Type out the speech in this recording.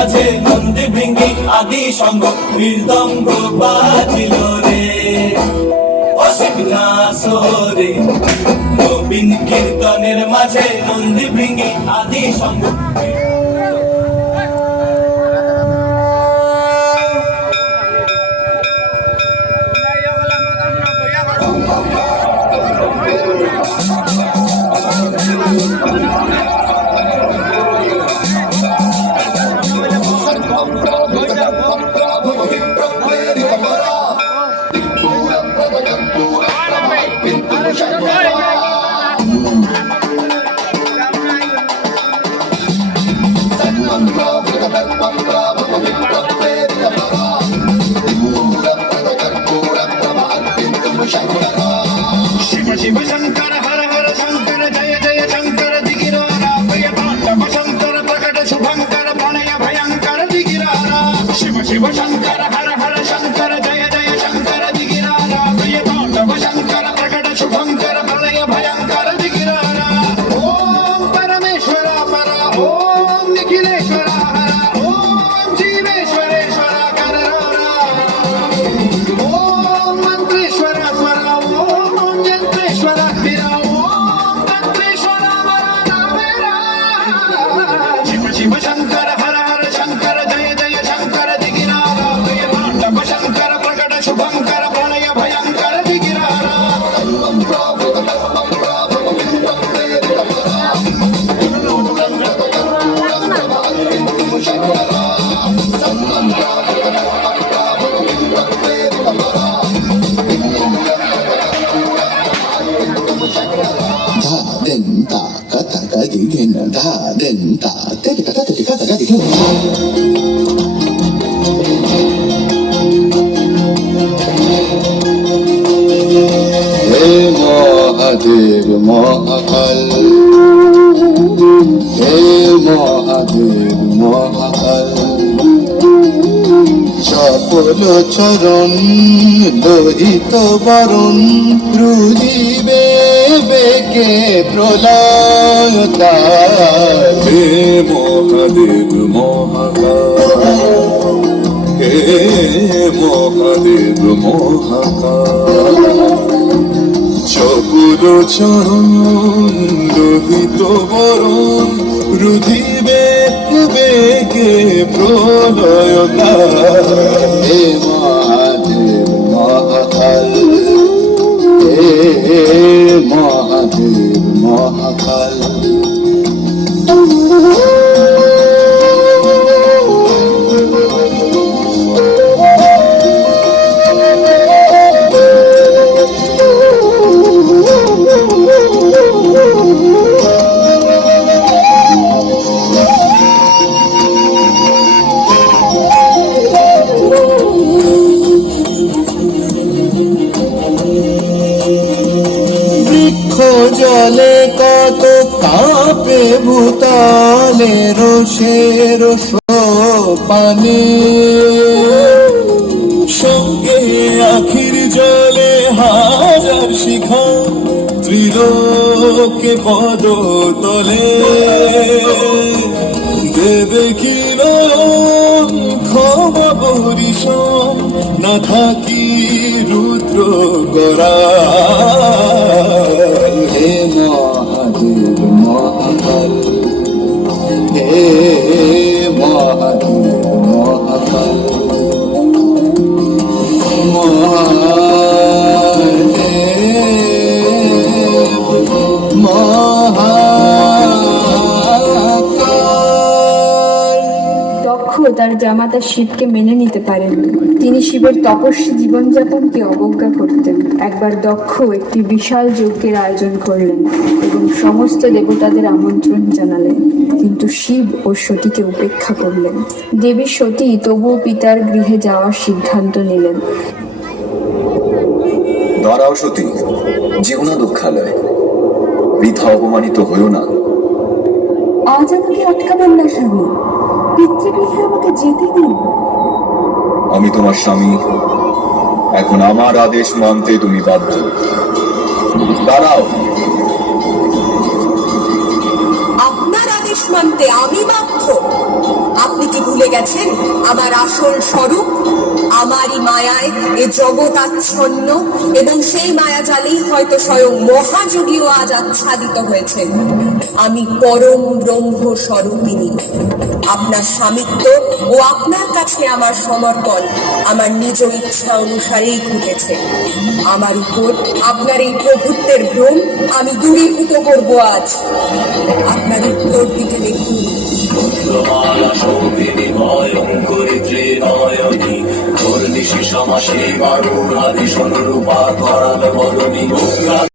মাঝে নন্দী ভৃঙ্গি আদি সঙ্গ মৃদঙ্গ বাজিল রে অসিগ্নাসরে নবীন কীর্তনের মাঝে নন্দী ভৃঙ্গি আদি সঙ্গ शिव शिव शंकर हर हर शंकर जय जय शंकर दिगिरारा भय तांडव शंकर प्रकट शुभंकर प्रणय भयंकर दिगिरारा शिव शिव शंकर हर हर शंकर जय जय शंकर दिगिरारा भय तांडव शंकर प्रकट शुभंकर प्रणय भयंकर दिगिरारा ओम परमेश्वरा परा ओम निखिलेश्वरा हरा ओम जीवेश्वरेश्वरा कररारा ओम मंत्रेश्वरा स्वरा ओम यंत्रेश्वरा फिरा ओम तंत्रेश्वरा वरा मेरा शिव शिव शंकर हर हर शंकर जय जय शंकर दिगिरारा भय तांडव शंकर प्रकट शुभंकर प्रणय भयंकर दिगिरारा धा दिन ता कथा का दिखेन धा दिन ता तेरे कथा का दिखेन हे महादेव महाकाल हे महादेव महाकाल চপল চরণ লোহিত বরণ রুদিবে বেকে প্রলয়তা হে মহাদেব মহাকাল হে মহাদেব মহাকাল চপল চরণ লোহিত বরণ রুধিবে বেগে প্রলয়তা হে মহাদেব মহাকাল হে মহাদেব মহাকাল জলে কত কাঁপে ভূতালে রোষের পানে সঙ্গে আখির জলে হাজার শিখা ত্রিলোকে পদ তলে দেবে কি ক্ষমা বরিশ না থাকি রুদ্র করা হে মহাদেব মহাকাল হে মহাদেব মহাকাল মহাদেব মহাকাল। দক্ষ তার জামাতা শিবকে মেনে নিতে পারেননি। তিনি শিবের তপস্বী জীবনযাপনকে অবজ্ঞা করতেন। একবার দক্ষ একটি বিশাল যজ্ঞের আয়োজন করলেন এবং সমস্ত দেবতাদের আমন্ত্রণ জানালেন, কিন্তু শিব ও সতীকে উপেক্ষা করলেন। দেবী সতী তবুও পিতার গৃহে যাওয়ার সিদ্ধান্ত নিলেন। দাঁড়াও সতী, যেও না দুঃখালয়, বৃথা অপমানিত হইও না। আজ আমাকে আটকাবেন না স্বামী, পিতৃগৃহে আমাকে যেতে দিন। আমি তোমার স্বামী, এখন আমার আদেশ মানতে তুমি বাধ্য। দাঁড়াও। আপনার আদেশ মানতে আমি বাধ্য? আপনি কি ভুলে গেছেন আমার আসল স্বরূপ? আমারই মায়ায় এ জগৎ আচ্ছন্ন, এবং সেই মায়া জালেই হয়তো স্বয়ং মহাযোগীও আজ আচ্ছাদিত হয়েছেন। আমি পরম ব্রহ্ম স্বরূপিণী। আপনার স্বামিত্ব ও আপনার কাছে আমার সমর্পণ আমার নিজ ইচ্ছা অনুসারেই ঘটেছে। আমার উপর আপনার এই প্রভুত্বের ভ্রম আমি দূরীভূত করব আজ। আপনার উত্তর দিকে দেখুন। রুদ্রমালা শোভিনী ভয়ঙ্করী ত্রিনয়নী ঘূর্ণিশি সমাসী বারুণ আদি সনুরূপা করাল বরণী